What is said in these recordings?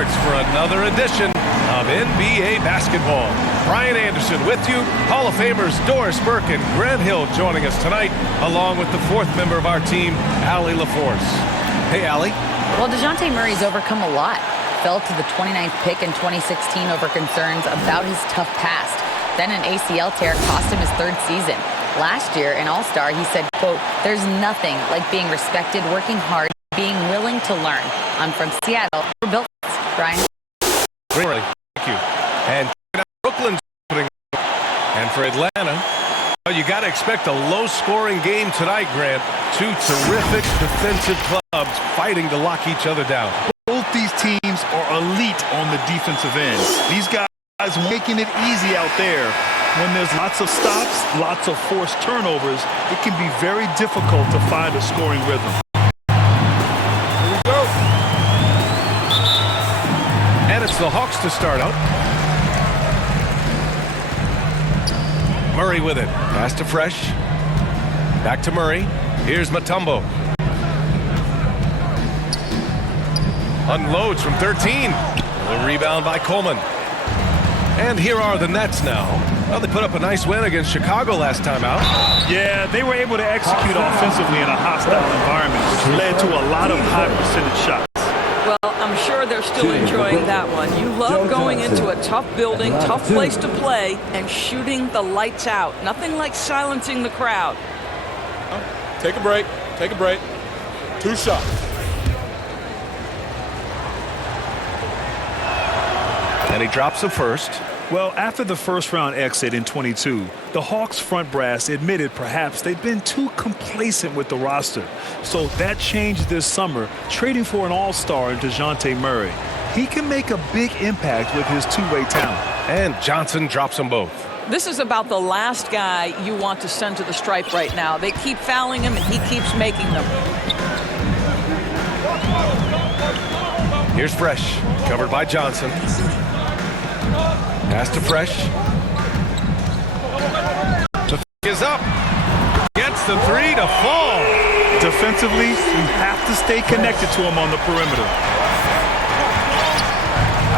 Sports for another edition of NBA basketball. Brian Anderson with you. Hall of Famers Doris Burke and Grant Hill joining us tonight, along with the fourth member of our team, Allie LaForce. Hey, Allie. Well, DeJounte Murray's overcome a lot. Fell to the 29th pick in 2016 over concerns about his tough past. Then an ACL tear cost him his third season. Last year, in All-Star, he said, quote, "There's nothing like being respected, working hard, being willing to learn. I'm from Seattle. We're built." Brian. Thank you. And Brooklyn's opening. And for Atlanta, well, you got to expect a low-scoring game tonight, Grant. Two terrific defensive clubs fighting to lock each other down. Both these teams are elite on the defensive end. These guys making it easy out there. When there's lots of stops, lots of forced turnovers, it can be very difficult to find a scoring rhythm. Here we go. And it's the Hawks to start out. Murray with it. Pass to Fresh. Back to Murray. Here's Mutombo. Unloads from 13. The rebound by Coleman. And here are the Nets now. Well, they put up a nice win against Chicago last time out. Yeah, they were able to execute offensively in a hostile environment, which led to a lot of high percentage shots. Well, I'm sure they're still enjoying that one. You love going into a tough building, tough place to play, and shooting the lights out. Nothing like silencing the crowd. Take a break. Take a break. 2 shots. And he drops the first. Well, after the first-round exit in 22, the Hawks front brass admitted perhaps they'd been too complacent with the roster. So that changed this summer, trading for an all-star in DeJounte Murray. He can make a big impact with his two-way talent. And Johnson drops them both. This is about the last guy you want to send to the stripe right now. They keep fouling him, and he keeps making them. Here's Fresh, covered by Johnson. Pass to Fresh. The is up. Gets the three to fall. Defensively, you have to stay connected to him on the perimeter.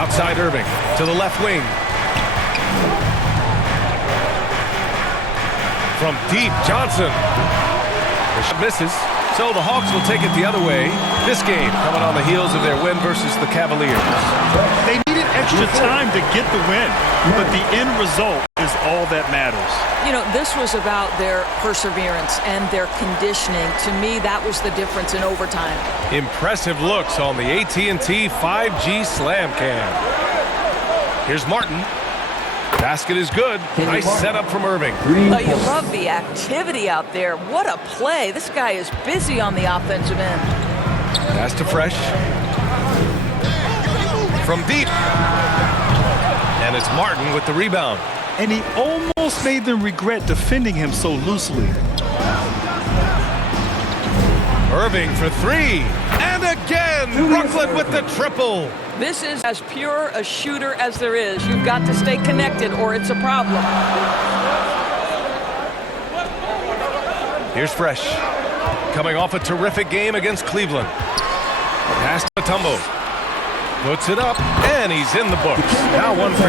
Outside Irving to the left wing. From deep, Johnson. The shot misses. So the Hawks will take it the other way. This game coming on the heels of their win versus the Cavaliers. They needed extra time to get the win, but the end result is all that matters. You know, this was about their perseverance and their conditioning. To me, that was the difference in overtime. Impressive looks on the AT&T 5G Slam Cam. Here's Martin. Basket is good. Nice setup from Irving. But you love the activity out there. What a play. This guy is busy on the offensive end. Pass to Fresh. From deep. And it's Martin with the rebound. And he almost made them regret defending him so loosely. Irving for three. And again, Brooklyn with the triple. This is as pure a shooter as there is. You've got to stay connected or it's a problem. Here's Fresh. Coming off a terrific game against Cleveland. Pass to Mutombo. Puts it up, and he's in the books. Now 1 for 2.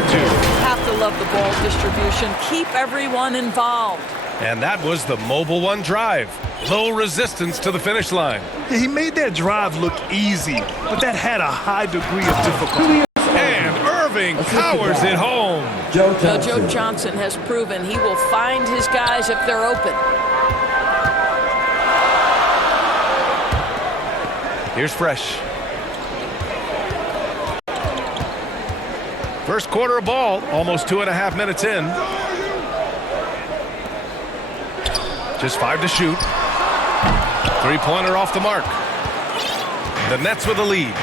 Have to love the ball distribution. Keep everyone involved. And that was the Mobile One drive. Low resistance to the finish line. He made that drive look easy, but that had a high degree of difficulty. And Irving powers it home. Joe Johnson has proven he will find his guys if they're open. Here's Fresh. First quarter of ball, almost 2.5 minutes in. Just 5 to shoot. Three-pointer off the mark. The Nets with the lead.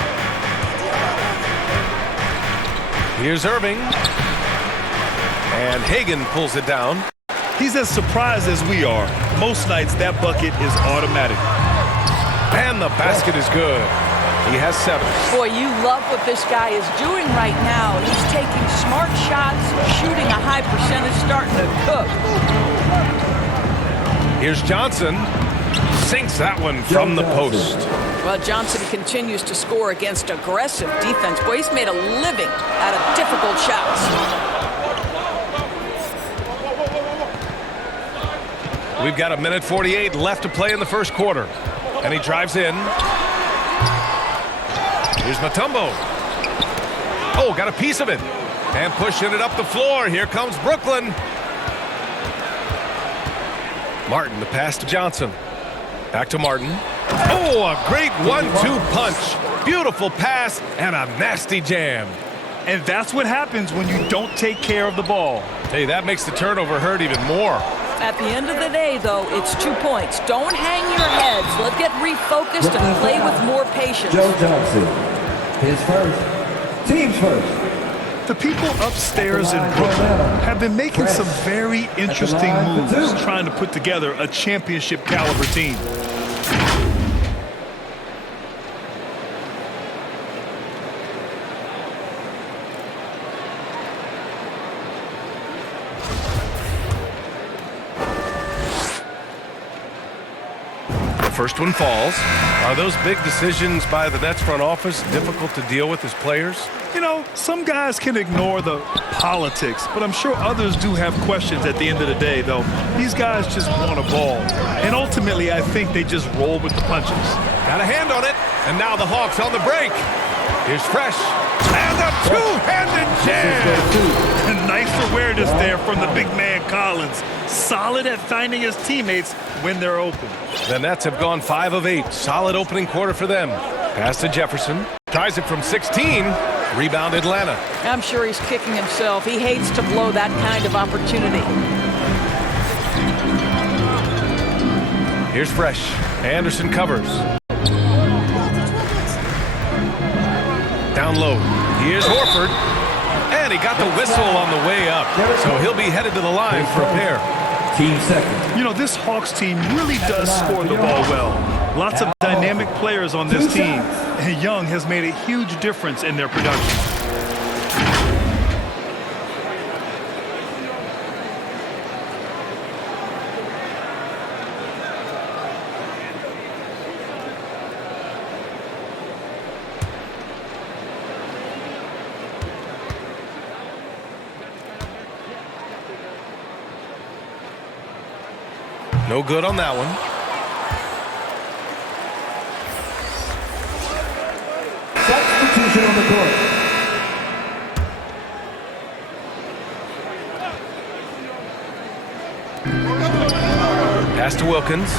Here's Irving. And Hagan pulls it down. He's as surprised as we are. Most nights, that bucket is automatic. And the basket is good. He has 7. Boy, you love what this guy is doing right now. He's taking smart shots, shooting a high percentage, starting to cook. Here's Johnson. Sinks that one from the post. Well, Johnson continues to score against aggressive defense. Boy, he's made a living out of difficult shots. We've got 1:48 left to play in the first quarter. And he drives in. Here's Mutombo. Oh, got a piece of it. And pushing it up the floor. Here comes Brooklyn. Martin, the pass to Johnson. Back to Martin. Oh, a great 1-2 punch. Beautiful pass and a nasty jam. And that's what happens when you don't take care of the ball. Hey, that makes the turnover hurt even more. At the end of the day, though, it's 2 points. Don't hang your heads. Let's get refocused and play with more patience. Joe Johnson, his first, team's first. The people upstairs in Brooklyn have been making some very interesting moves trying to put together a championship caliber team. First one falls. Are those big decisions by the Nets front office difficult to deal with as players? You know, some guys can ignore the politics, but I'm sure others do have questions at the end of the day, though. These guys just want a ball. And ultimately, I think they just roll with the punches. Got a hand on it. And now the Hawks on the break. Here's Fresh. And a two-handed jam. And nice awareness there from the big man Collins. Solid at finding his teammates when they're open. The Nets have gone 5 of 8. Solid opening quarter for them. Pass to Jefferson. Tries it from 16. Rebound Atlanta. I'm sure he's kicking himself. He hates to blow that kind of opportunity. Here's Fresh. Anderson covers. Down low. Here's Horford. And he got the whistle on the way up. So he'll be headed to the line for a pair. Team second. You know, this Hawks team really does score the ball well. Lots of dynamic players on this team. And Young has made a huge difference in their production. No good on that one. Substitution on the court. Pass to Wilkins.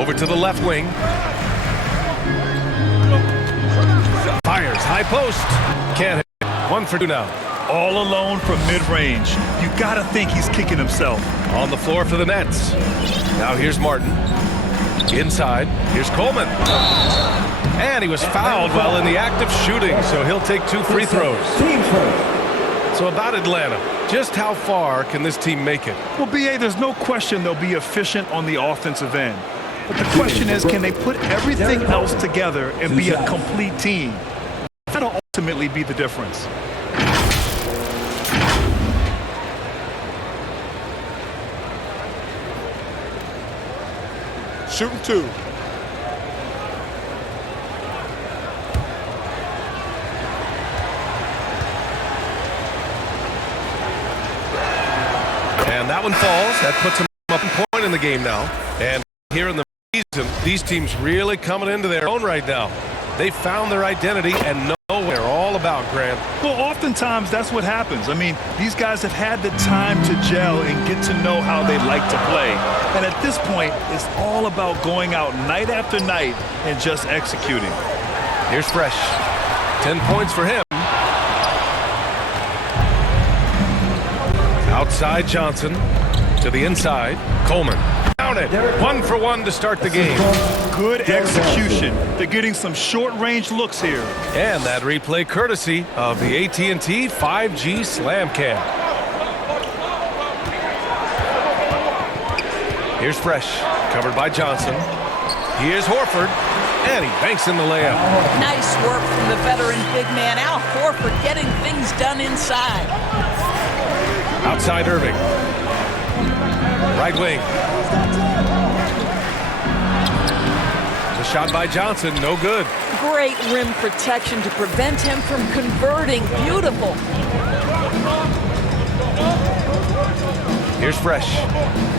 Over to the left wing. Fires. High post. Can't hit. 1 for 2 now. All alone from mid-range. You gotta think he's kicking himself. On the floor for the Nets. Now here's Martin. Inside. Here's Coleman. And he was fouled while in the act of shooting, so he'll take 2 free throws. Team first. So about Atlanta, just how far can this team make it? Well, B.A., there's no question they'll be efficient on the offensive end. But the question is, can they put everything else together and be a complete team? That'll ultimately be the difference. Shooting 2. And that one falls. That puts them up a point in the game now. And here in the season, these teams really coming into their own right now. They found their identity and know what they're all about, Grant. Well, oftentimes that's what happens. I mean, these guys have had the time to gel and get to know how they like to play. And at this point, it's all about going out night after night and just executing. Here's Fresh. 10 points for him. Outside Johnson. To the inside. Coleman. Down it. 1 for 1 to start the game. Good execution. They're getting some short-range looks here. And that replay courtesy of the AT&T 5G Slam Cam. Here's Fresh. Covered by Johnson. Here's Horford. And he banks in the layup. Nice work from the veteran big man. Al Horford getting things done inside. Outside Irving. Right wing. shot by Johnson, no good. Great rim protection to prevent him from converting. Beautiful. Here's Fresh,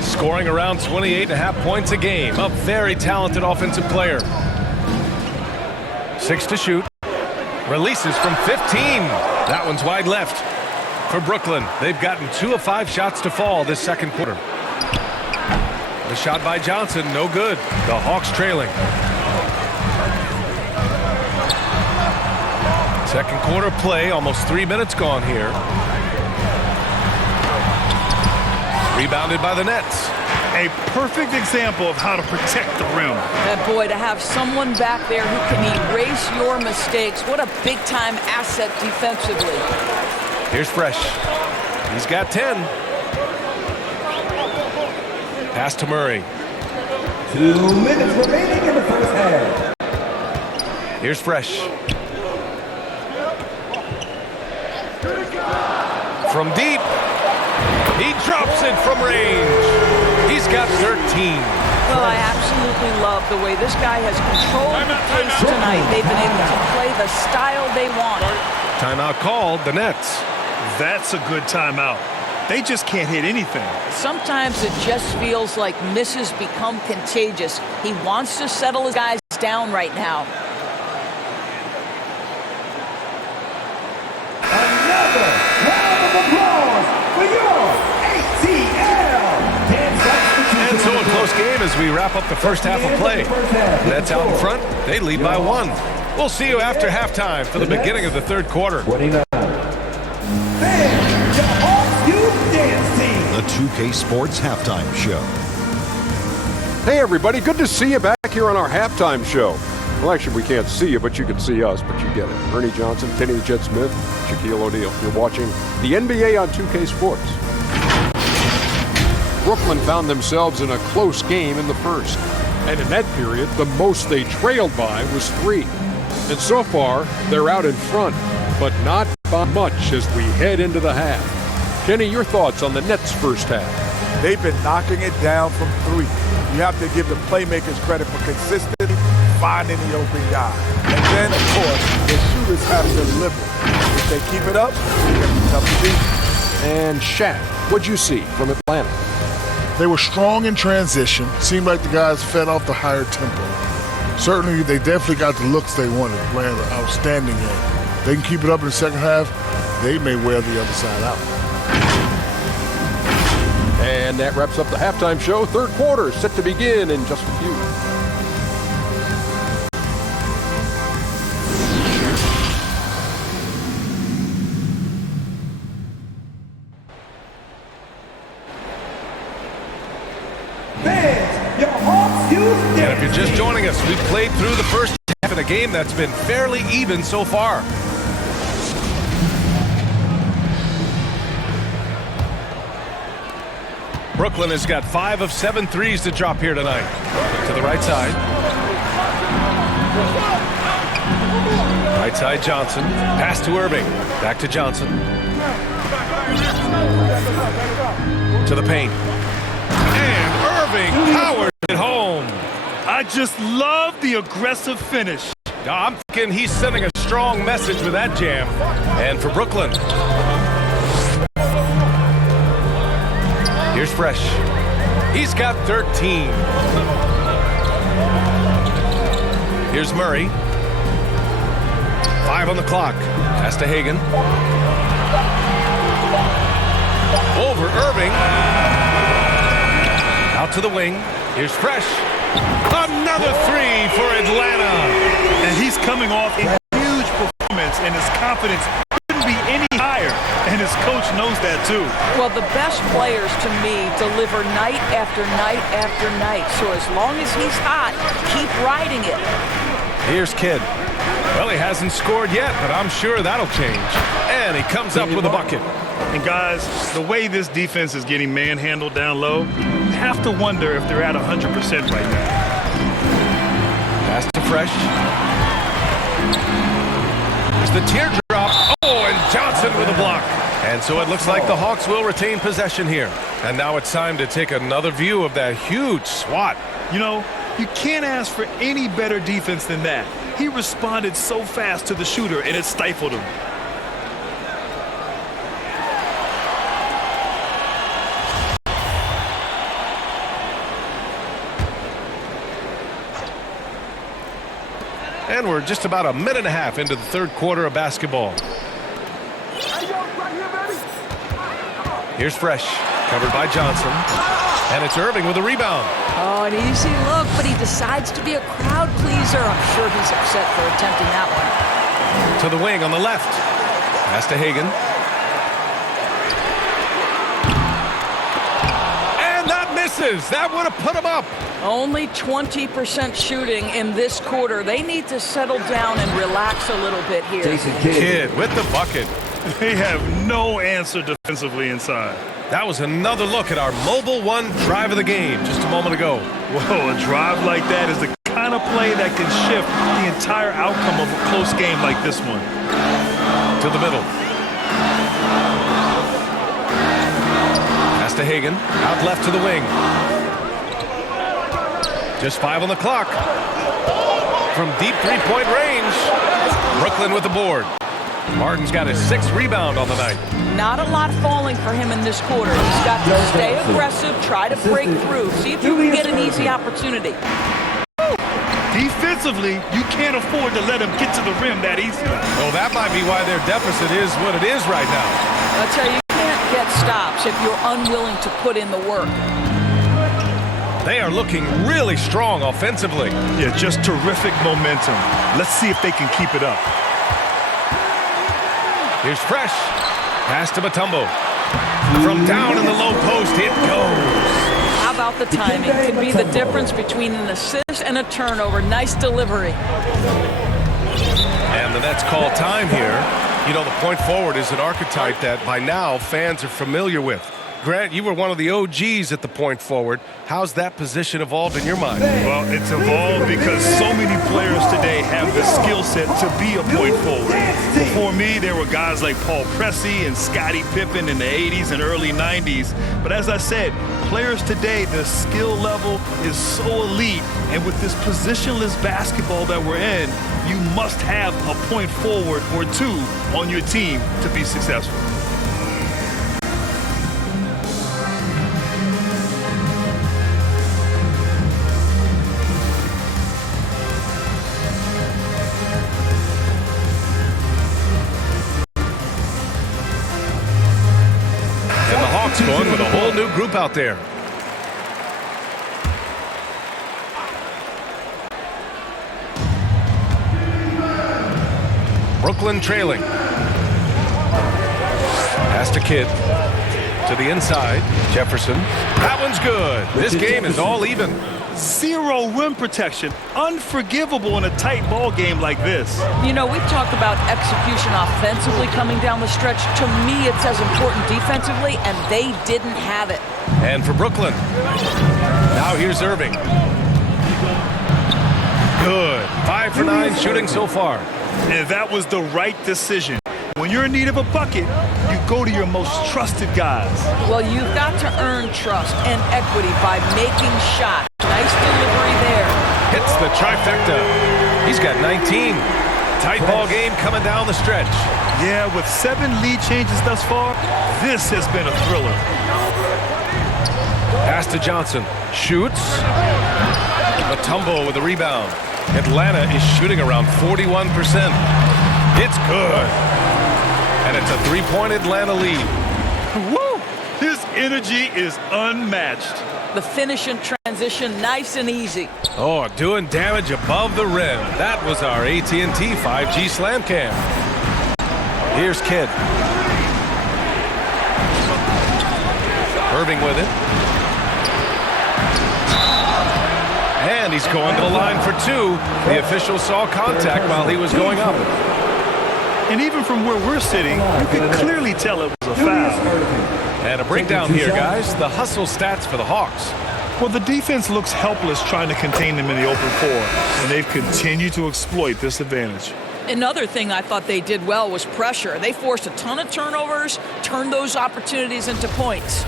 scoring around 28.5 points a game. A very talented offensive player. 6 to shoot. Releases from 15. That one's wide left. For Brooklyn, they've gotten 2 of 5 shots to fall this second quarter. The shot by Johnson, no good. The Hawks trailing. Second quarter play, almost 3 minutes gone here. Rebounded by the Nets. A perfect example of how to protect the rim. And boy, to have someone back there who can erase your mistakes, what a big-time asset defensively. Here's Fresh. He's got 10. Pass to Murray. 2 minutes remaining in the first half. Here's Fresh. From deep. He drops it from range. He's got 13. Well, I absolutely love the way this guy has controlled the pace tonight. They've been able to play the style they want. Timeout called, the Nets. That's a good timeout. They just can't hit anything. Sometimes it just feels like misses become contagious. He wants to settle his guys down right now. Another round of applause for your ATL. And so a close game as we wrap up the first half of play. Nets out in front. They lead by 1. We'll see you after halftime for the beginning of the third quarter. 29. Then the Hawks Youth Dance Team. The 2K Sports Halftime Show. Hey everybody, good to see you back here on our halftime show. Well, actually, we can't see you, but you can see us, but you get it. Ernie Johnson, Kenny the Jet Smith, Shaquille O'Neal. You're watching the NBA on 2K Sports. Brooklyn found themselves in a close game in the first. And in that period, the most they trailed by was 3. And so far, they're out in front, but not by much as we head into the half. Kenny, your thoughts on the Nets' first half? They've been knocking it down from 3. You have to give the playmakers credit for consistently finding the open guy. And then, of course, the shooters have to deliver. If they keep it up, it's going to be tough to beat. And Shaq, what'd you see from Atlanta? They were strong in transition. Seemed like the guys fed off the higher tempo. Certainly, they definitely got the looks they wanted, playing an outstanding game. They can keep it up in the second half, they may wear the other side out. And that wraps up the halftime show. Third quarter set to begin in just a few. And if you're just joining us, we've played through the first half in a game that's been fairly even so far. Brooklyn has got 5 of 7 threes to drop here tonight. To the right side. Right side Johnson. Pass to Irving. Back to Johnson. To the paint. And Irving powers it home. I just love the aggressive finish. I'm thinking he's sending a strong message with that jam. And for Brooklyn. Here's Fresh. He's got 13. Here's Murray. 5 on the clock. Pass to Hagan. Over Irving. Out to the wing. Here's Fresh. Another 3 for Atlanta. And he's coming off a huge performance, and his confidence couldn't be any higher. And his coach knows that too. Well, the best players to me deliver night after night after night. So as long as he's hot, keep riding it. Here's Kidd. Well, he hasn't scored yet, but I'm sure that'll change. And he comes up with a bucket. And guys, the way this defense is getting manhandled down low, you have to wonder if they're at 100% right now. Pass to Fresh. There's the teardrop. Oh, and Johnson with a block. And so it looks like the Hawks will retain possession here. And now it's time to take another view of that huge swat. You know, You can't ask for any better defense than that. He responded so fast to the shooter, and it stifled him. And we're just about a minute and a half into the third quarter of basketball. Here's Fresh, covered by Johnson. And it's Irving with a rebound. Oh, an easy look, but he decides to be a crowd pleaser. I'm sure he's upset for attempting that one. To the wing on the left. Pass to Hagan. And that misses. That would have put him up. Only 20% shooting in this quarter. They need to settle down and relax a little bit here. Kidd with the bucket. They have no answer defensively inside. That was another look at our Mobile One drive of the game just a moment ago. Whoa, a drive like that is the kind of play that can shift the entire outcome of a close game like this one. To the middle. Pass to Hagan. Out left to the wing. Just 5 on the clock. From deep three-point range. Brooklyn with the board. Martin's got his 6th rebound on the night. Not a lot falling for him in this quarter. He's got to stay aggressive, try to break through, see if you can get an easy opportunity. Defensively, you can't afford to let him get to the rim that easy. Well, that might be why their deficit is what it is right now. I'll tell you, you can't get stops if you're unwilling to put in the work. They are looking really strong offensively. Yeah, just terrific momentum. Let's see if they can keep it up. Here's Fresh. Pass to Mutombo. From down in the low post, it goes. How about the timing? Can be the difference between an assist and a turnover. Nice delivery. And the Nets call time here. You know, the point forward is an archetype that by now fans are familiar with. Grant, you were one of the OGs at the point forward. How's that position evolved in your mind? Well, it's evolved because so many players today have the skill set to be a point forward. Before me, there were guys like Paul Pressey and Scottie Pippen in the 80s and early 90s. But as I said, players today, the skill level is so elite. And with this positionless basketball that we're in, you must have a point forward or two on your team to be successful. Going with a whole new group out there. Brooklyn trailing. Pass to Kidd. To the inside. Jefferson. That one's good. This game is all even. Zero rim protection. Unforgivable in a tight ball game like this. You know, we've talked about execution offensively coming down the stretch. To me, it's as important defensively, and they didn't have it. And for Brooklyn. Now here's Irving. Good. 5 for 9 shooting so far. And that was the right decision. When you're in need of a bucket, you go to your most trusted guys. Well, you've got to earn trust and equity by making shots. Nice delivery there. Hits the trifecta. He's got 19. Tight ball game coming down the stretch. Yeah, with 7 lead changes thus far, this has been a thriller. Pass to Johnson. Shoots. Mutombo with a rebound. Atlanta is shooting around 41%. It's good. And it's a 3-point Atlanta lead. Woo! His energy is unmatched. The finish in transition, nice and easy. Oh, doing damage above the rim. That was our AT&T 5G Slam Cam. Here's Kidd. Irving with it. And he's going to the line for 2. The official saw contact while he was going up. And even from where we're sitting, you can clearly tell it was a foul. And a breakdown here, guys. The hustle stats for the Hawks. Well, the defense looks helpless trying to contain them in the open floor, and they've continued to exploit this advantage. Another thing I thought they did well was pressure. They forced a ton of turnovers, turned those opportunities into points.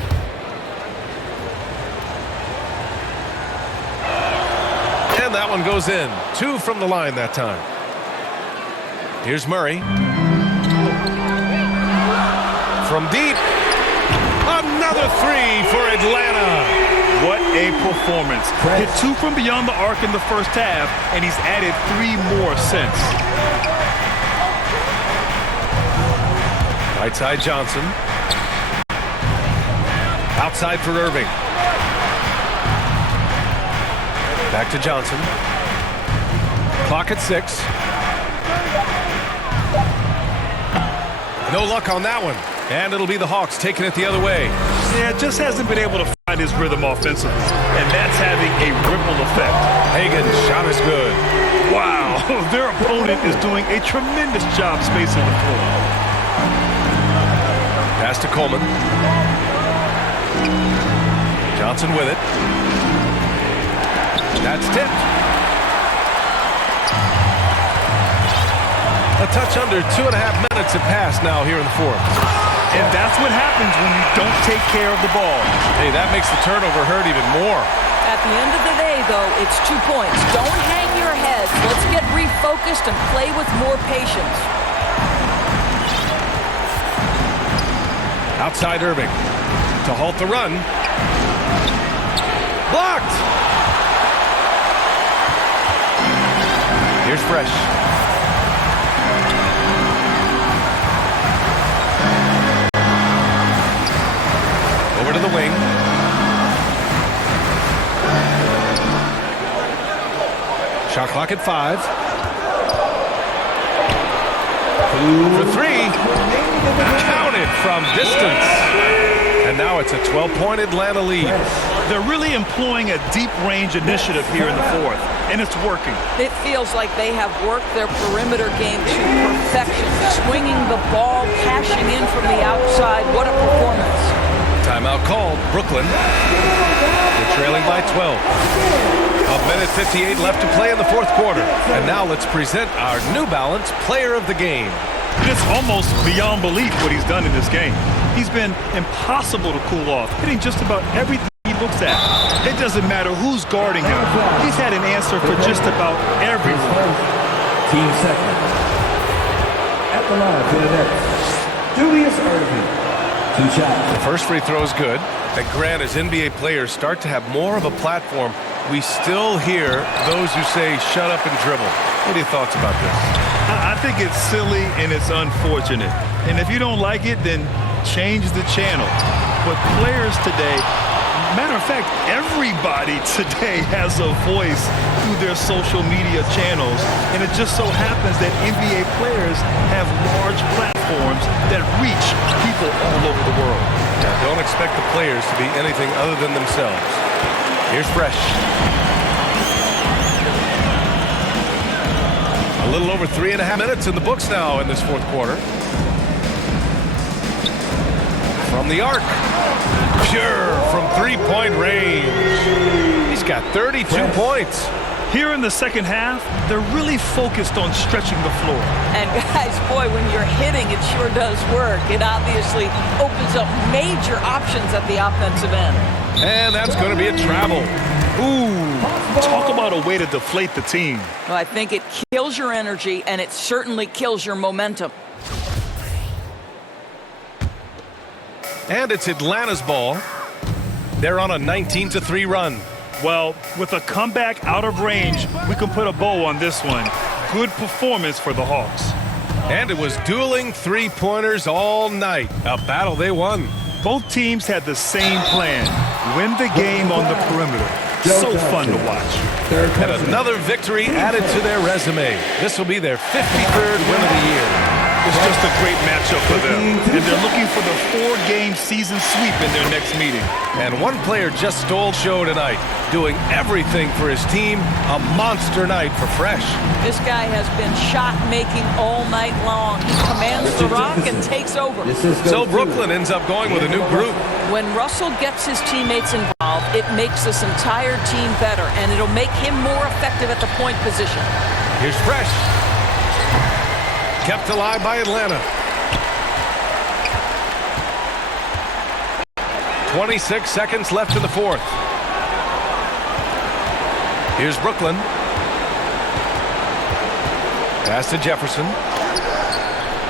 And that one goes in. 2 from the line that time. Here's Murray. From deep. Another 3 for Atlanta. What a performance. Hit 2 from beyond the arc in the first half, and he's added 3 more since. Right side Johnson. Outside for Irving. Back to Johnson. Clock at 6. No luck on that one. And it'll be the Hawks taking it the other way. Yeah, just hasn't been able to find his rhythm offensively, and that's having a ripple effect. Hagan's shot is good. Wow, their opponent is doing a tremendous job spacing the floor. Pass to Coleman. Johnson with it. That's tipped. A touch under 2.5 minutes have passed now here in the fourth. And that's what happens when you don't take care of the ball. Hey, that makes the turnover hurt even more. At the end of the day, though, it's 2 points. Don't hang your heads. Let's get refocused and play with more patience. Outside Irving to halt the run. Blocked. Here's Fresh. Over to the wing. Shot clock at 5. For 3. Counted from distance. And now it's a 12-point Atlanta lead. They're really employing a deep range initiative here in the fourth, and it's working. It feels like they have worked their perimeter game to perfection. Swinging the ball, cashing in from the outside. What a performance. Timeout called. Brooklyn. They're trailing by 12. 1:58 left to play in the fourth quarter. And now let's present our New Balance Player of the Game. It's almost beyond belief what he's done in this game. He's been impossible to cool off, hitting just about everything he looks at. It doesn't matter who's guarding him. He's had an answer for just about everything. Team second. At the line for the next, Julius Irving. 2 shots. The first free throw is good. And Grant, as NBA players start to have more of a platform, we still hear those who say, shut up and dribble. What are your thoughts about this? I think it's silly and it's unfortunate. And if you don't like it, then change the channel. But players today, matter of fact, everybody today has a voice through their social media channels. And it just so happens that NBA players have large platforms that reach people all over the world. Now, don't expect the players to be anything other than themselves. Here's Fresh. A little over 3.5 minutes in the books now in this fourth quarter. From the arc. Pure from three-point range. He's got 32 points. Here in the second half, they're really focused on stretching the floor. And guys, boy, when you're hitting, it sure does work. It obviously opens up major options at the offensive end. And that's going to be a travel. Ooh, talk about a way to deflate the team. Well, I think it kills your energy, and it certainly kills your momentum. And it's Atlanta's ball. They're on a 19-3 run. Well, with a comeback out of range, we can put a bow on this one. Good performance for the Hawks. And it was dueling three-pointers all night. A battle they won. Both teams had the same plan. Win the game on the perimeter. So fun to watch. And another victory added to their resume. This will be their 53rd win of the year. It's just a great matchup for them. And they're looking for the 4-game season sweep in their next meeting. And one player just stole show tonight, doing everything for his team. A monster night for Fresh. This guy has been shot-making all night long. He commands the rock and takes over. So Brooklyn ends up going with a new group. When Russell gets his teammates involved, it makes this entire team better, and it'll make him more effective at the point position. Here's Fresh. Kept alive by Atlanta. 26 seconds left in the fourth. Here's Brooklyn. Pass to Jefferson.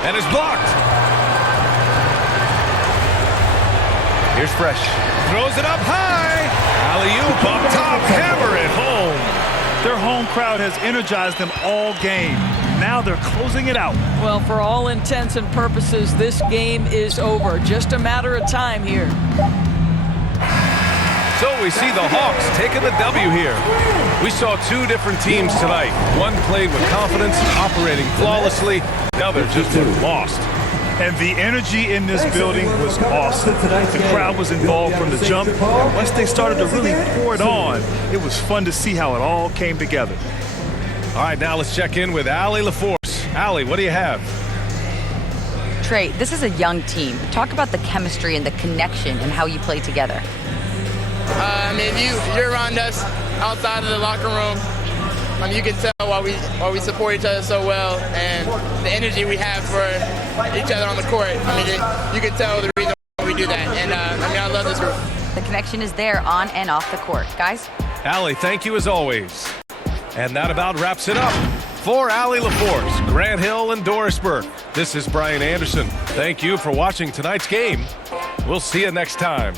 And it's blocked. Here's Fresh. Throws it up high. Alley-oop up top. Hammer it home. Their home crowd has energized them all game. Now they're closing it out. Well, for all intents and purposes, this game is over. Just a matter of time here. So we see the Hawks taking the W here. We saw two different teams tonight. One played with confidence, operating flawlessly. The other just looked lost. And the energy in this building was awesome. The crowd was involved from the jump. And once they started to really pour it on, it was fun to see how it all came together. All right, now let's check in with Allie LaForce. Allie, what do you have? Trey, this is a young team. Talk about the chemistry and the connection and how you play together. I mean, you're around us outside of the locker room. I mean, you can tell why we support each other so well, and the energy we have for each other on the court. I mean, you can tell the reason why we do that. And I mean, I love this group. The connection is there on and off the court. Guys? Allie, thank you as always. And that about wraps it up. For Allie LaForce, Grant Hill, and Doris Burke, this is Brian Anderson. Thank you for watching tonight's game. We'll see you next time.